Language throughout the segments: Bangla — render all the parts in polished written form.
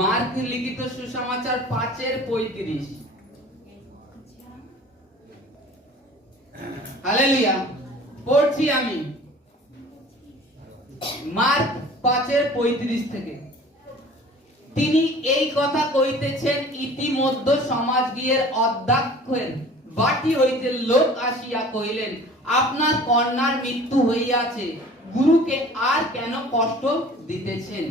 মার্ক লিখিত সুসমাচার 5:35। হালেলুয়া। পড়ছি আমি মার্ক 5:35 থেকে। তিনি এই কথা কইতেছেন, ইতিমধ্যে সমাজগৃহের অধ্যক্ষের বাটি হইতে লোক আসিয়া কহিলেন, আপনার কন্যার মৃত্যু হইয়াছে, গুরুকে আর কেন কষ্ট দিতেছেন?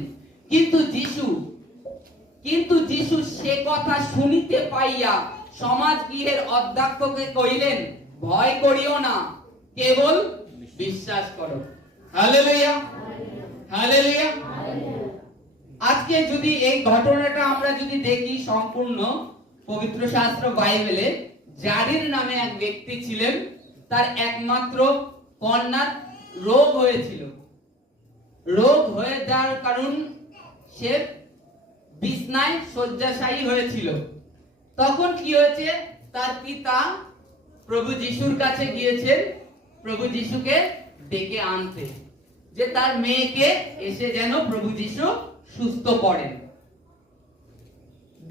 কিন্তু যিশু সে কথা শুনিতে পাইয়া সমাজগৃহের অধ্যক্ষকে কহিলেন, ভয় করিও না, কেবল বিশ্বাস করো। Hallelujah, hallelujah. আজকে যদি এই ঘটনাটা আমরা যদি দেখি সম্পূর্ণ পবিত্র শাস্ত্র বাইবেলে, জারির নামে এক ব্যক্তি ছিলেন, তার একমাত্র কন্যার রোগ হয়েছিল। রোগ হয়ে যাওয়ার কারণ সে বিছনায় শয্যাশায়ী হয়েছিল। তখন কি হয়েছে, তার পিতা প্রভু যিশুর কাছে গিয়েছেন প্রভু যিশুকে ডেকে আনতে, যে তার মেয়েকে এসে যেন প্রভু যিশু সুস্থ করেন।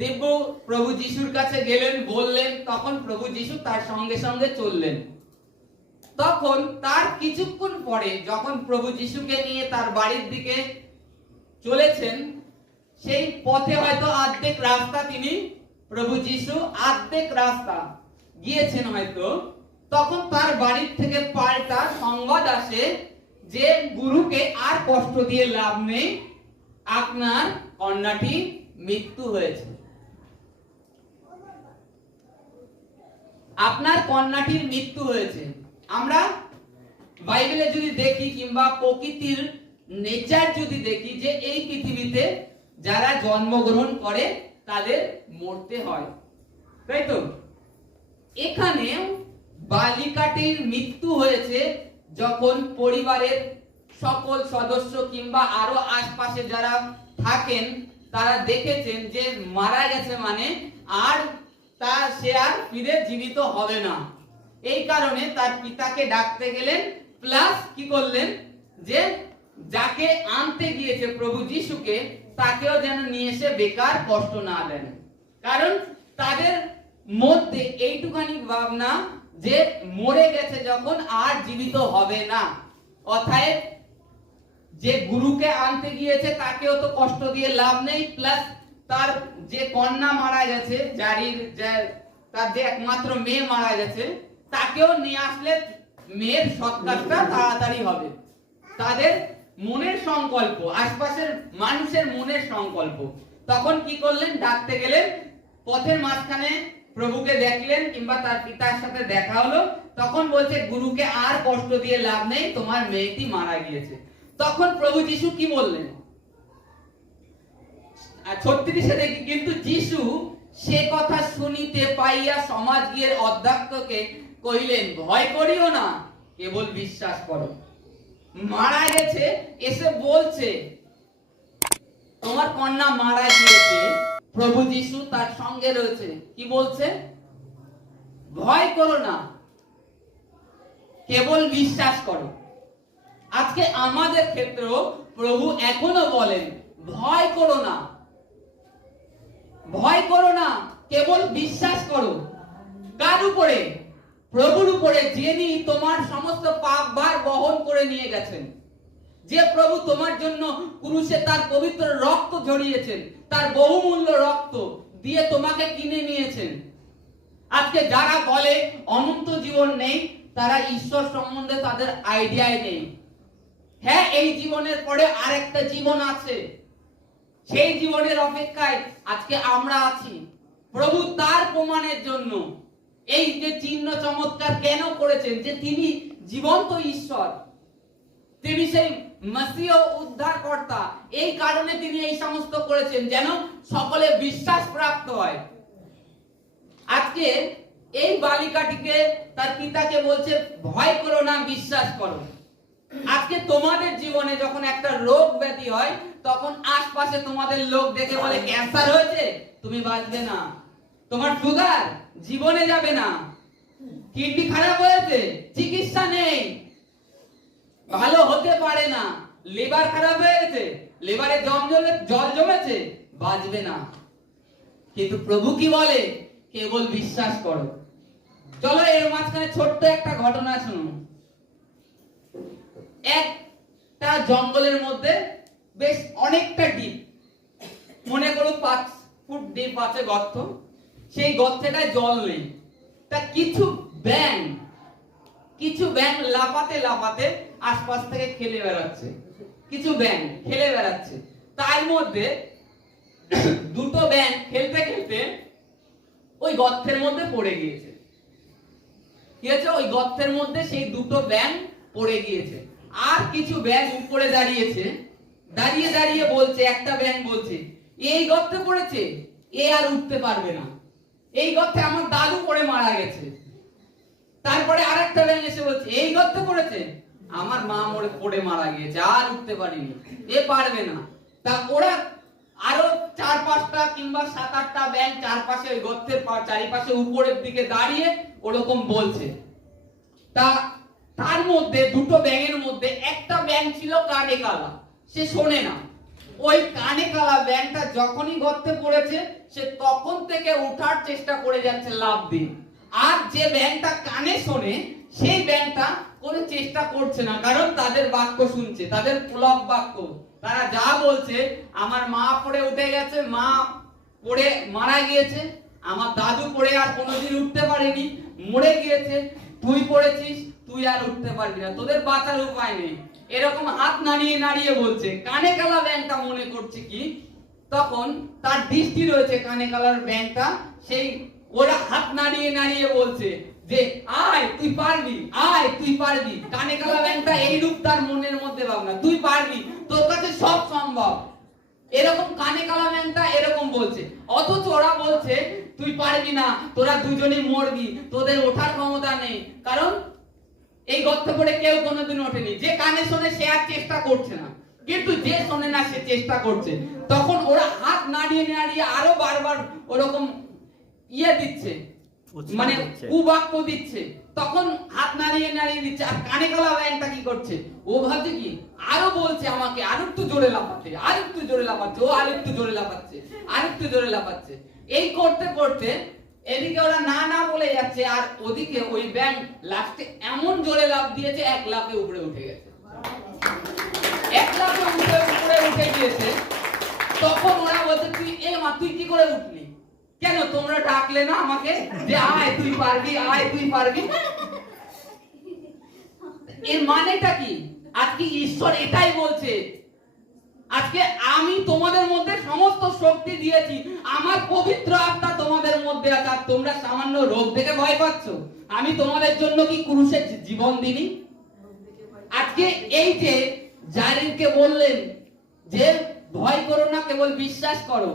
দেব প্রভু যিশুর কাছে গেলেন, বললেন, তখন প্রভু যিশু তার সঙ্গে সঙ্গে চললেন। তখন তার কিছুক্ষণ পরে যখন প্রভু যিশুকে নিয়ে তার বাড়ির দিকে চলেছেন, সেই পথে হয়তো অর্ধেক রাস্তা তিনি প্রভু যিশু অর্ধেক রাস্তা গিয়েছেন হয়তো, তখন তার বাড়ির থেকে পাল্টা সংবাদ আসে যে গুরুকে আর কষ্ট দিয়ে লাভ নেই, আপনার কন্যাটি মৃত্যু হয়েছে। আপনার কন্যাটির মৃত্যু হয়েছে। আমরা বাইবেলে যদি দেখি কিংবা প্রকৃতির নেচার যদি দেখি, যে এই পৃথিবীতে যারা জন্মগ্রহণ করে তাদের মরতে হয়, তাই তো? এখানে বালিকাটির মৃত্যু হয়েছে যখন পরিবারের সকল সদস্য কিংবা আরো আশপাশে যারা থাকেন তারা দেখেছেন যে মারা গেছে, মানে আর সে আর ফিরে জীবিত হবে না। এই কারণে তার পিতাকে ডাকতে গেলেন, প্লাস কি করলেন, যে যাকে আনতে গিয়েছে প্রভু যিশুকে, তাকেও যেন নিয়ে এসে বেকার কষ্ট না দেন। কারণ তাদের মধ্যে এইটুখানি ভাবনা যে মরে গেছে যখন আর জীবিত হবে না, অতএব যে গুরুকে আনতে গিয়েছে তাকেও তো কষ্ট দিয়ে লাভ নেই, প্লাস তার যে কন্যা মারা গেছে, তার যে একমাত্র মেয়ে মারা গেছে, তাকেও নিয়ে আসলে মেয়ের সৎকারটা তাড়াতাড়ি হবে। তাদের মনের সংকল্প, আশপাশের মানুষের মনের সংকল্প। তখন কি করলেন, ডাকতে গেলেন, পথের মাঝখানে প্রভুকে দেখলেন কিংবা তার পিতার সাথে দেখা হলো, তখন বলছে গুরুকে আর কষ্ট দিয়ে লাভ নেই, তোমার মেয়েটি মারা গিয়েছে। তখন প্রভু যিশু কি বললেন, 36 দেখি, কিন্তু যিশু সে কথা শুনিতে পাইয়া সমাজগৃহের অধ্যক্ষকে কহিলেন, ভয় করিও না, কেবল বিশ্বাস করো। মারা গেছে, এসে বলছে তোমার কন্যা মারা গিয়েছে, প্রভু যিশু তার সঙ্গে রয়েছে, কি বলছে, ভয় করো না, কেবল বিশ্বাস করো। আজকে আমাদের ক্ষেত্রেও প্রভু এখনো বলেন, ভয় করো না, ভয় করো না, কেবল বিশ্বাস করো। কার উপরে? প্রভুর উপরে, যিনি তোমার সমস্ত পাপ ভার বহন করে নিয়ে গেছেন, যে প্রভু তোমার জন্য ক্রুশে তার পবিত্র রক্ত ঝরিয়েছেন, তার বহুমূল্য রক্ত দিয়ে তোমাকে কিনে নিয়েছেন। আজকে যারা বলে অনন্ত জীবন নেই, তারা ঈশ্বর সম্বন্ধে তাদের আইডিয়াই নেই। হ্যাঁ, এই জীবনের পরে আরেকটা জীবন আছে, সেই জীবনের অপেক্ষায় আজকে আমরা আছি। প্রভু তার প্রমাণের জন্য এই যে চিহ্ন চমৎকার কেন করেছেন, যে তিনি জীবন্ত ঈশ্বর, তিনি সেই মসিহ উদ্ধারকর্তা, এই কারণে তিনি এই সমস্ত করেছেন যেন সকলে বিশ্বাস প্রাপ্ত হয়। আজকে এই বালিকাটিকে তার পিতাকে বলছে, ভয় করো না, বিশ্বাস করো। আজকে তোমাদের জীবনে যখন একটা রোগ ব্যাধি হয়, তখন আশপাশে তোমাদের লোক দেখে বলে, ক্যান্সার হয়েছে, তুমি বাঁচবে না, তোমার সুগার, জীবনে যাবে না, কিডনি খারাপ হয়েছে, চিকিৎসা নেই, ভালো হতে পারে না, লিভার খারাপ হয়ে গেছে, লিভারে জল জমেছে, বাঁচবে না। কিন্তু প্রভু কি বলে? কেবল বিশ্বাস করো। চলো এর মাঝখানে ছোট্ট একটা ঘটনা শুনুন। একটা জঙ্গলের মধ্যে বেশ অনেকটা ডিপ, মনে করো 5 ফুট ডিপ আছে গর্ত। সেই গর্তটায় জল নেই। তা কিছু ব্যাঙ লাফাতে লাফাতে আশপাশ থেকে খেলে বেড়াচ্ছে। কিছু ব্যাঙ খেলে বেড়াচ্ছে। তার মধ্যে দুটো ব্যাঙ খেলতে খেলতে ওই গর্তের মধ্যে পড়ে গিয়েছে। কি হয়েছে? ওই গর্তের মধ্যে সেই দুটো ব্যাঙ পড়ে গিয়েছে। আর কিছু ব্যাঙ উপরে দাঁড়িয়েছে, দাঁড়িয়ে দাঁড়িয়ে বলছে, একটা ব্যাঙ বলছে, এই গর্তে পড়েছে, এ আর উঠতে পারবে না। এই গর্তে আমার দাদু পড়ে মারা গেছে। তারপরে আরেকটা ব্যাঙ এসে বলছে, এই গর্তে পড়েছে, আমার মা পড়ে মারা গিয়েছে, আর উঠতে পারিনি, এ পারবে না। তা ওরা আরো 4-5টা কিংবা 7-8টা ব্যাঙ চারপাশে ওই গর্তের চারিপাশে উপরের দিকে দাঁড়িয়ে ওরকম বলছে। তার মধ্যে দুটো ব্যাঙের মধ্যে একটা ব্যাঙ ছিল কানে কালা, সে শোনে না। ওই কানে কালা ব্যাঙটা যখনই গর্তে পড়েছে, সে তখন থেকে উঠার চেষ্টা করে যাচ্ছে লাফ দিয়ে। আর যে ব্যাঙটা কানে শোনে, সেই ব্যাঙটা কোনো চেষ্টা করছে না, কারণ তাদের বাক্য শুনছে, তাদের পুলক বাক্য। তারা যা বলছে, আমার মা পড়ে উঠে গেছে, মা পড়ে মারা গিয়েছে, আমার দাদু পড়ে আর কোনোদিন উঠতে পারেনি, মরে গিয়েছে, তুই পড়েছিস, তুই আর উঠতে পারবি না, তোদের বাঁচার উপায় নেই, এরকম হাত নাড়িয়ে নাড়িয়ে বলছে। কানে কালা ব্যাঙটা মনে করছে কি, তখন তার দৃষ্টি রয়েছে কানে কালার ব্যাঙটা, সেই ওরা হাত নাড়িয়ে নাড়িয়ে বলছে যে আয় তুই পারবি, আয় তুই পারবি। কানে কালা ব্যাঙটা এই রূপ তার মনের মধ্যে ভাবনা, তুই পারবি, তোর কাছে সব সম্ভব। এরকম কানে কালা ব্যাঙটা এরকম বলছে। অথচ ওরা বলছে তুই পারবি না, তোরা দুজনেই মরবি, তোদের ওঠার ক্ষমতা নেই, কারণ এই গর্তে পড়ে কেউ কোনোদিন ওঠেনি। যে কানে শোনে সে আর চেষ্টা করছে না, কিন্তু যে শোনে না সে চেষ্টা করছে। তখন ওরা হাত নাড়িয়ে নাড়িয়ে আরো বারবার ওরকম দিচ্ছে, মানে কুবাক্য দিচ্ছে। তখন হাত নাড়িয়ে নাড়িয়ে দিচ্ছে। আর কানে কালা ব্যাঙটা কি করছে? ও ভাবছে কি, আরো বলছে আমাকে আর একটু জোরে লাফাতে, আর একটু জোরে লাফাচ্ছে, ও আর একটু জোরে লাফাচ্ছে, আর একটু জোরে লাফাচ্ছে। এই করতে করতে এদিকে ওরা না না বলে যাচ্ছে, আর ওদিকে ওই ব্যাঙ লাস্টে এমন জোরে লাফ দিয়েছে, এক লাফে উপরে উঠে গেছে। এক লাফে উপরে উঠে গিয়েছে। তখন ওরা বলছে, তুই কি করে উঠলি? কেন তোমরা ডাকলে না আমাকে যে আয় তুই পারবি, আয় তুই পারবি? এর মানেটা কি? আজকে ঈশ্বর এটাই বলছে, আজকে আমি তোমাদের মধ্যে সমস্ত শক্তি দিয়েছি, আমার পবিত্র আত্মা তোমাদের মধ্যে আছে, আর তোমরা সামান্য রোগ থেকে ভয় পাচ্ছ। আমি তোমাদের জন্য কি ক্রুশে জীবন দিনি? আজকে এই যে জারিরকে বললেন যে ভয় করো না, কেবল বিশ্বাস করো,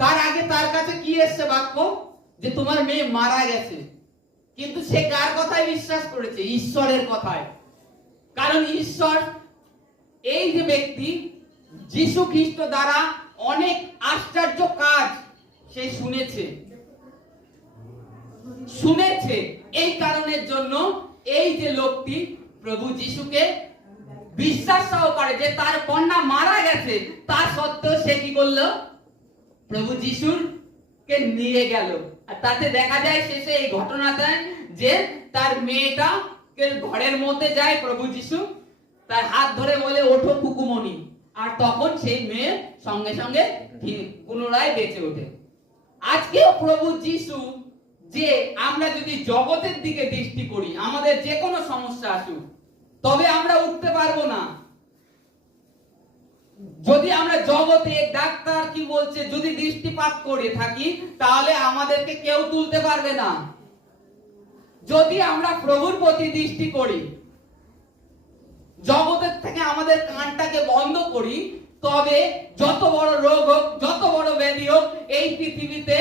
তার আগে তার কাছে কি এসছে বাক্য? যে তোমার মেয়ে মারা গেছে। কিন্তু সে কার কথায় বিশ্বাস করেছে? ঈশ্বরের কথায়। কারণ ঈশ্বর, এই যে ব্যক্তি যীশু খ্রিস্ট দ্বারা অনেক আশ্চর্য কাজ সে শুনেছে। এই কারণের জন্য এই যে লোকটি প্রভু যীশুকে বিশ্বাস সহকারে, যে তার কন্যা মারা গেছে, তা সত্ত্বেও সে কি করলো? প্রভু যিশুকে নিয়ে গেল। আর তাতে দেখা যায় শেষে এই ঘটনাটা যে তার মেয়েটাকে ঘরের মধ্যে যায় প্রভু যিশু, তার হাত ধরে বলে ওঠো কুকুমণি, আর তখন সেই মেয়ে সঙ্গে সঙ্গে পুনরায় বেঁচে ওঠে। আজকেও প্রভু যিশু, যে আমরা যদি জগতের দিকে দৃষ্টি করি, আমাদের যে কোনো সমস্যা আসুক, তবে আমরা উঠতে পারবো না। যদি আমরা জগতে ডাক্তার কি বলছে যদি দৃষ্টিপাত করে থাকি, তাহলে আমাদেরকে কেউ তুলতে পারবে না। যদি আমরা প্রভুর প্রতি দৃষ্টি করি, জগতের থেকে আমাদের কানটাকে বন্ধ করি, তবে যত বড় রোগ হোক, যত বড় ব্যাধি হোক, এই পৃথিবীতে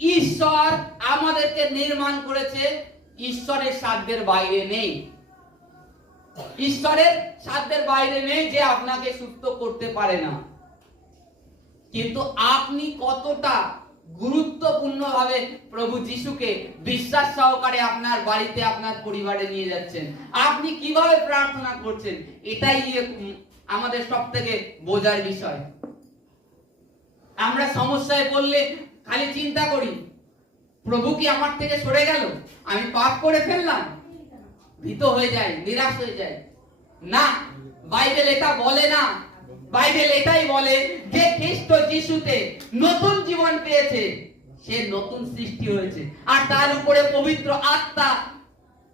ঈশ্বর আমাদেরকে নির্মাণ করেছে, ঈশ্বরের সাধ্যের বাইরে নেই। ঈশ্বরের সাধ্যের বাইরে নেই যে আপনাকে সুস্থ করতে পারে না। কিন্তু আপনি কতটা গুরুত্বপূর্ণভাবে প্রভু যিশুকে বিশ্বাস সহকারে আপনার বাড়িতে, আপনার পরিবারে নিয়ে যাচ্ছেন, আপনি কিভাবে প্রার্থনা করছেন, এটাই আমাদের সবথেকে বোঝার বিষয়। আমরা সমস্যায় পড়লে খালি চিন্তা করি, প্রভু কি আমার থেকে সরে গেল, আমি পাপ করে ফেললাম, ভীত হয়ে যায়, নিরাশ হয়ে যায়। না, বাইবেল এটা বলে না। বাইবেল এটাই বলে যে খ্রিস্ট যিশুতে নতুন জীবন পেয়েছে, সে নতুন সৃষ্টি হয়েছে, আর তার উপরে পবিত্র আত্মা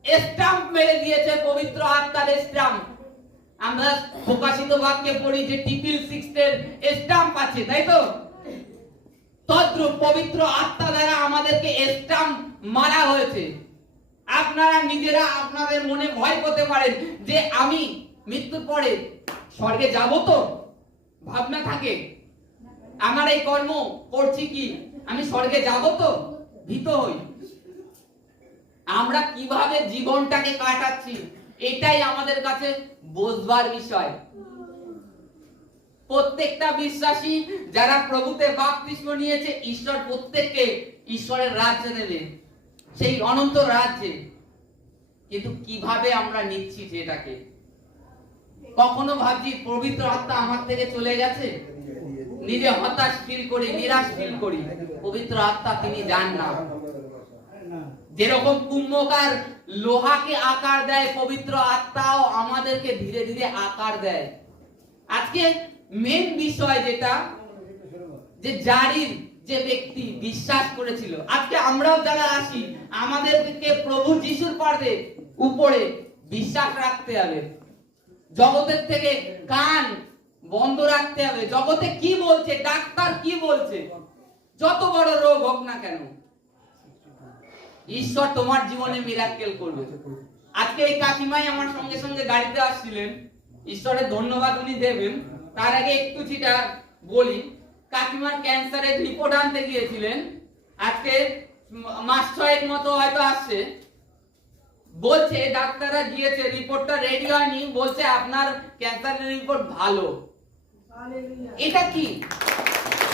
স্ট্যাম্প মেরে দিয়েছে, পবিত্র আত্মার স্ট্যাম্প। আমরা প্রকাশিত বাক্যে পড়ি যে টিপিল 6 এর স্ট্যাম্প আছে, তাই তো? তদ্রূপ পবিত্র আত্মা দ্বারা আমাদেরকে স্ট্যাম্প মারা হয়েছে। আপনারা নিজেরা আপনাদের মনে ভয় করতে পারেন যে আমি মৃত্যুর পরে স্বর্গে যাব তো, ভাবনা থাকে, আমার এই কর্ম করছি কি আমি স্বর্গে যাব তো, ভীত হই। আমরা কিভাবে জীবনটাকে কাটাচ্ছি এটাই আমাদের কাছে বোঝবার বিষয়। প্রত্যেকটা বিশ্বাসী যারা প্রভুতে বাপ্তিস্ম নিয়েছে, ঈশ্বর প্রত্যেককে ঈশ্বরের রাজ্যে নেবে, সেই অনন্ত রাজ্যে। কিন্তু কিভাবে আমরা নিচ্ছি সেটাকে? কখনো ভাবছি পবিত্র আত্মা আমার থেকে চলে গেছে, নিজে হতাশ ফিল করি, নিরাশ ফিল করি। পবিত্র আত্মা তিনি যান না। যেরকম কুম্ভকার লোহাকে আকার দেয়, পবিত্র আত্মাও আমাদেরকে ধীরে ধীরে আকার দেয়। আজকে মেন বিষয় যেটা, যে জারির যে ব্যক্তি বিশ্বাস করেছিল, আজকে আমরাও যারা আসি, আমাদেরকে প্রভু যিশুর পর্দে উপরে বিশ্বাস রাখতে হবে। জগতের থেকে কান বন্ধ রাখতে হবে। জগতে কি বলছে, ডাক্তার কি বলছে, যত বড় রোগ হোক না কেন, ঈশ্বর তোমার জীবনে মিরাকেল করবে। আজকে এই কাকিমাই আমার সঙ্গে সঙ্গে গাড়িতে আসছিলেন, ঈশ্বরের ধন্যবাদ উনি দেবেন। তার আগে একটু যেটা বলি, কাকিমার ক্যান্সারের রিপোর্ট আনতে গিয়েছিলেন, আজকে মাস 6 মতো হয়তো আসছে। বলছে ডাক্তাররা গিয়েছে, রিপোর্টটা রেডি হয়নি, বলছে আপনার ক্যান্সারের রিপোর্ট ভালো। এটা কি?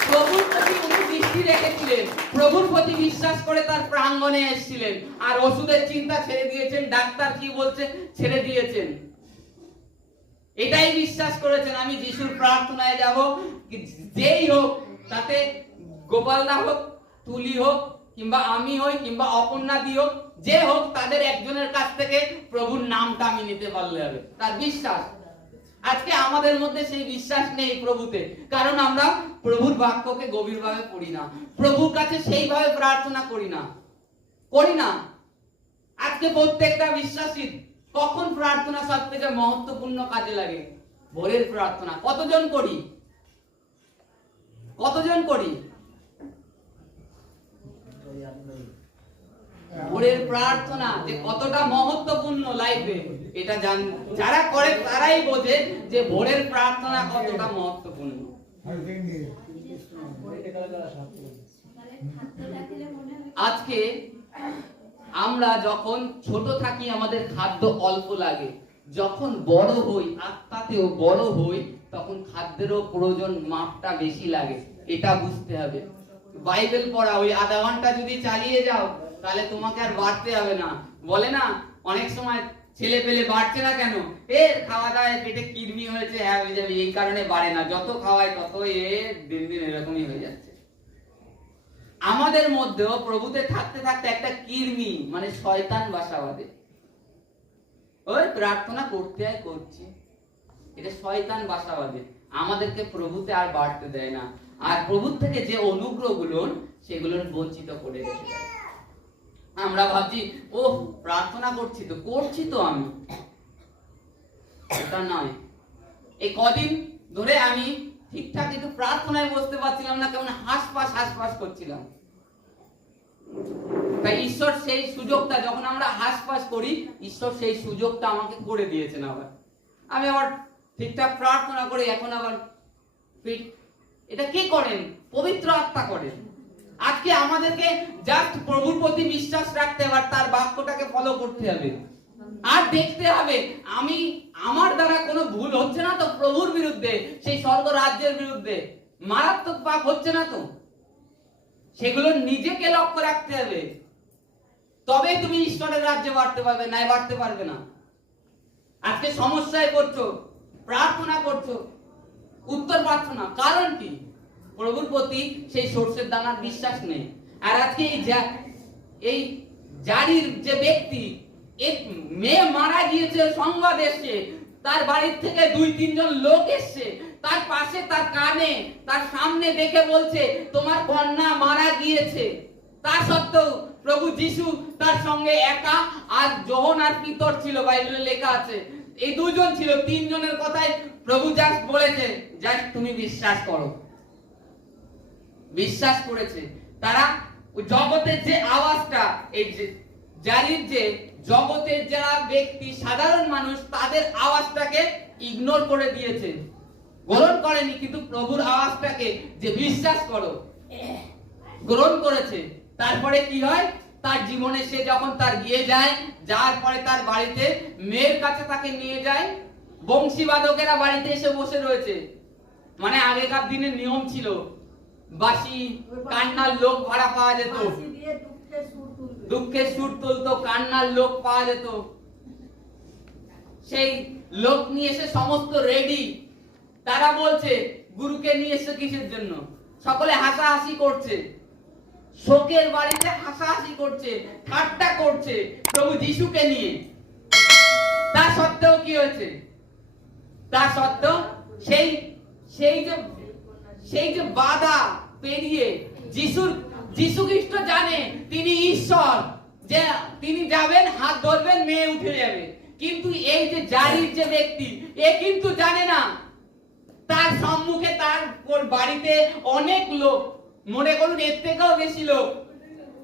প্রভুর প্রতি উনি দৃষ্টি রেখেছিলেন, প্রভুর প্রতি বিশ্বাস করে তার প্রাঙ্গণে এসেছিলেন, আর ওষুধের চিন্তা ছেড়ে দিয়েছেন, ডাক্তার কি বলছে ছেড়ে দিয়েছেন। এটাই বিশ্বাস করেছেন, আমি যিশুর প্রার্থনায় যাব, যেই হোক, তাতে গোপালদা হোক, তুলি হোক, কিংবা আমি হই, কিংবা অপর্ণা দি হোক, যে হোক, তাদের একজনের কাছ থেকে প্রভুর নামটা আমি নিতে পারলে হবে, তার বিশ্বাস। আজকে আমাদের মধ্যে সেই বিশ্বাস নেই প্রভুতে, কারণ আমরা প্রভুর বাক্যকে গভীরভাবে পড়ি না, প্রভুর কাছে সেইভাবে প্রার্থনা করি না। আজকে প্রত্যেকটা বিশ্বাসী কখন প্রার্থনা সবথেকে মহত্বপূর্ণ কাজে লাগে? ভোরের প্রার্থনা। কতজন করি? ভোরের প্রার্থনা যে কতটা মহত্বপূর্ণ লাইফে, এটা যারা করে তারাই বোঝে যে ভোরের প্রার্থনা কতটা মহত্বপূর্ণ। আজকে আমরা যখন ছোট থাকি আমাদের খাদ্য অল্প লাগে, যখন বড় হই, আত্মাতেও বড় হই, তখন খাদ্যেরও প্রয়োজন মাপটা বেশি লাগে। এটা বুঝতে হবে। বাইবেল পড়া ওই আধা ঘন্টা যদি চালিয়ে যাও, তাহলে তোমাকে আর বাড়তে হবে না। বলে না অনেক সময় ছেলে পেলে বাড়ছে না কেন, খাওয়া দাওয়ায় পেটে কিডনি হয়েছে, হ্যাঁ হয়ে যাবে, এই কারণে বাড়ে না। যত খাওয়ায় তত দিন দিন এরকমই হয়ে যাচ্ছে। আমাদের মধ্যেও প্রভুতে থাকতে থাকতে একটা কৃমি মানে শয়তান বাসা বাঁধে। ওই প্রার্থনা করছি, এটা শয়তান বাসা বাঁধে, আমাদেরকে প্রভুতে আর বাড়তে দেয় না, আর প্রভুর থেকে যে অনুগ্রহগুলো সেগুলো বঞ্চিত করে রেখে দেয়। আমরা ভাবছি ও প্রার্থনা করছি তো আমি, এটা নয়। এই কদিন ধরে আমি ঠিকঠাক একটু প্রার্থনায় বসতে পারছিলাম না, কেমন হাঁসফাঁস করছিলাম। তাই ঈশ্বর সেই সুযোগটা, যখন আমরা হাঁসফাঁস করি, ঈশ্বর সেই সুযোগটা আমাকে করে দিয়েছেন। আবার আমি আবার ঠিকঠাক প্রার্থনা করে এখন আবার এটা কে করেন? পবিত্র আত্মা করেন। আজকে আমাদেরকে জাস্ট প্রভুর প্রতি বিশ্বাস রাখতে হবে, তার বাক্যটাকে ফলো করতে হবে, আর দেখতে হবে আমি আমার দ্বারা কোনো ভুল হচ্ছে না তো প্রভুর বিরুদ্ধে, সেই স্বর্গ রাজ্যের বিরুদ্ধে মারাত্মক পাপ হচ্ছে না তো, সেগুলো নিজেকে লক্ষ্য রাখতে হবে। তবে তুমি ঈশ্বরের রাজ্যে বাড়তে পারবে, নাই বাড়তে পারবে না। আজকে সমস্যায় পড়ছো, প্রার্থনা করছো, উত্তর পাচ্ছ না, কারণ কি? প্রভুর প্রতি সেই সর্ষের দানার বিশ্বাস নেই। আর আজকে এই জারির যে ব্যক্তি, এক মেয়ে মারা গিয়েছে, সংবাদ এসছে, তার বাড়ির থেকে 2-3 জন লোক এসছে, তার পাশে, তার কানে, তার সামনে দেখে বলছে তোমার কন্যা মারা গিয়েছে। তা সত্ত্বেও প্রভু যিশু তার সঙ্গে একা, আর যোহন আর পিতর ছিল, বাইবেলে লেখা আছে। এই 2 জন ছিল, 3 জনের কথাই প্রভু জাস্ট বলেছে, জাস্ট তুমি বিশ্বাস করো। বিশ্বাস করেছে তারা। জগতের যে আওয়াজটা, এই যে জারির যে জগতের যারা ব্যক্তি, সাধারণ মানুষ, তাদের আওয়াজটাকে ইগনোর করে দিয়েছে, গ্রহণ করেনি, কিন্তু প্রভুর আওয়াজটাকে যে বিশ্বাস করো গ্রহণ করেছে। তারপরে কি হয়, তার জীবনে সে যখন তার গিয়ে যায়, যাওয়ার পরে তার বাড়িতে মেয়ের কাছে তাকে নিয়ে যায়। বংশীবাদকেরা বাড়িতে এসে বসে রয়েছে। মানে আগেকার দিনে নিয়ম ছিল, বাঁশি কান্নার লোক ভাড়া পাওয়া যেত, দুঃখের সুর তুলতো, কান্নার লোক পাওয়া যেত। সেই লোক নিয়ে এসে সমস্ত রেডি। তারা বলছে গুরুকে নিয়ে এসে কিসের জন্য? সকলে হাসাহাসি করছে, শোকের বাড়িতে হাসাহাসি করছে, ঠাট্টা করছে প্রভু যিশুকে নিয়ে। তা সত্ত্বেও কি হয়েছে? তা সত্ত্বেও সেই যে বাধা পেরিয়ে যিশু খ্রিস্ট জানে তিনি ঈশ্বর, যে তিনি যাবেন, হাত ধরবেন, মেয়ে উঠে যাবে। কিন্তু এই যে জারির যে ব্যক্তি, এ কিন্তু জানে না তার সম্মুখে, তার বাড়িতে অনেক লোক, মনে করুন এর থেকেও বেশি লোক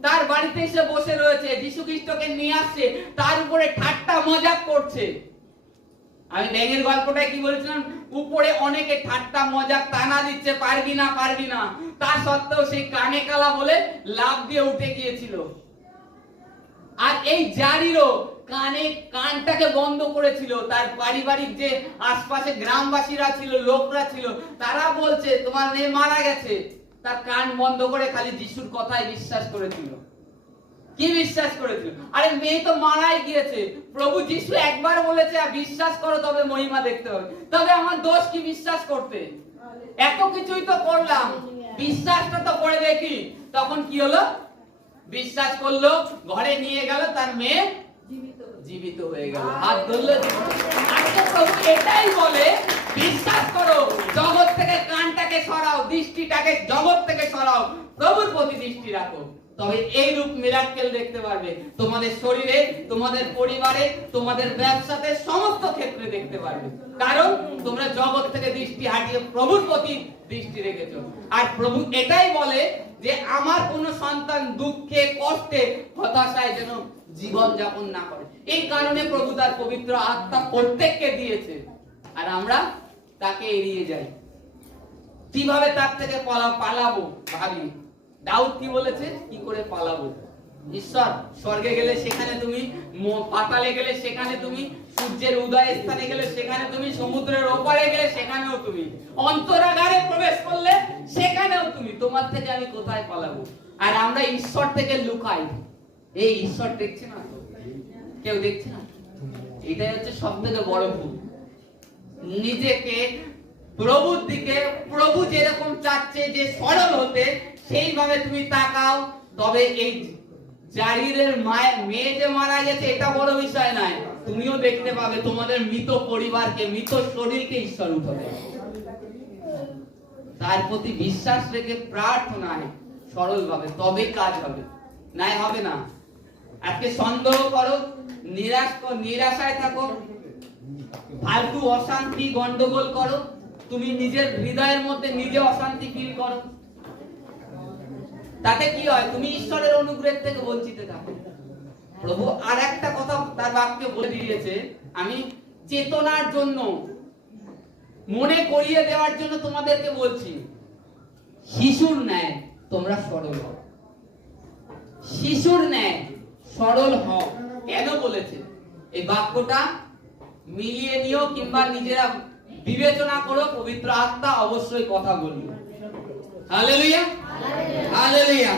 তার বাড়িতে এসে বসে রয়েছে, যিশু খ্রিস্টকে নিয়ে আসছে, তার উপরে ঠাট্টা মজাক করছে। আমি ব্যাঙের গল্পটায় কি বলেছিলাম, উপরে অনেকে ঠাট্টা মজাক টানা দিচ্ছে, পারবি না পারবি না। তা সত্ত্বেও সেই কানে কালা বলে লাফ দিয়ে উঠে গিয়েছিল। আর এই জারিরও কানটাকে বন্ধ করেছিল। তার পারিবারিক যে আশপাশে গ্রামবাসীরা ছিল, লোকরা ছিল, তারা বলছে তোমার মেয়ে মারা গেছে। তার কান বন্ধ করে খালি যিশুর কথাই বিশ্বাস করেছিল। কি বিশ্বাস করেছিল? আরে মেয়ে তো মারাই গিয়েছে, প্রভু যিশু একবার বলেছে বিশ্বাস করো তবে মহিমা দেখতে হবে। তবে আমার দোষ কি বিশ্বাস করতে? এত কিছুই তো করলাম, বিশ্বাসটা তো করে দেখি। তখন কি হলো? বিশ্বাস করলো, ঘরে নিয়ে গেল, তার মেয়ে জীবিত হয়ে গেল, হাত ধরলো। আজকে প্রভু এটাই বলে, বিশ্বাস করো, জগৎ থেকে কানটাকে সরাও, দৃষ্টিটাকে জগৎ থেকে সরাও, প্রভুর প্রতি দৃষ্টি রাখো, তবে এই রূপ মিরাক্কেল দেখতে পারবে। তোমাদের শরীরে, তোমাদের পরিবারে, তোমাদের ব্যবসাতে, সমস্ত ক্ষেত্রে দেখতে পারবে। কারণ তোমরা জগৎ থেকে দৃষ্টি হাটিয়ে প্রভুর প্রতি দৃষ্টি রেখেছো। আর প্রভু এটাই বলে যে আমার কোন সন্তান দুঃখে, কষ্টে, হতাশায় যেন জীবন যাপন না করে। এই কারণে প্রভু তার পবিত্র আত্মা প্রত্যেককে দিয়েছে, আর আমরা তাকে এড়িয়ে যাই। কিভাবে তার থেকে পালাবো ভাবি। দাউদ কি বলেছে? কি করে পালাবো? ঈশ্বর, স্বর্গে গেলে সেখানে তুমি, পাতালে গেলে সেখানে তুমি, সূর্যের উদয় স্থানে গেলে সেখানে তুমি, সমুদ্রের ওপারে গেলে সেখানেও তুমি, অন্তরাগারে প্রবেশ করলে সেখানেও তুমি। তোমার থেকে আমি কোথায় পালাবো? আর আমরা ঈশ্বর থেকে লুকাই। এই ঈশ্বর দেখছে না তো, কেউ দেখছে না। এটাই হচ্ছে সব থেকে বড় ভুল। নিজেকে প্রভুর দিকে, প্রভু যেরকম চাচ্ছে যে সরল হতে, সেইভাবে তুমি তাকাও, তবে এই জারিরের মেয়ে যে মারা গেছে এটা বড় বিষয় নয়। তুমিও দেখতে পাবে তোমাদের মৃত পরিবারকে, মৃত শরীরকে ঈশ্বর উঠাবে। তার প্রতি বিশ্বাস রেখে প্রার্থনায় সরল ভাবে, তবে কাজ হবে, নাই হবে না। আজকে সন্দেহ করো, নিরাশায় থাকো, ফালতু অশান্তি গন্ডগোল করো, তুমি নিজের হৃদয়ের মধ্যে নিজে অশান্তি ফিল করো, তাতে কি হয়? তুমি ঈশ্বরের অনুগ্রহ থেকে বঞ্চিত থাকো। প্রভু আর একটা কথা তার বাক্যে বলে দিয়েছে, আমি চেতনার জন্য, মনে করিয়ে দেওয়ার জন্য তোমাদেরকে বলছি, শিশুর ন্যায় তোমরা সরল হও। শিশুর ন্যায় সরল হও। কেন বলেছে? এই বাক্যটা মিলিয়ে নিও, কিংবা নিজেরা বিবেচনা করো, পবিত্র আত্মা অবশ্যই কথা বলবে। Hallelujah, hallelujah.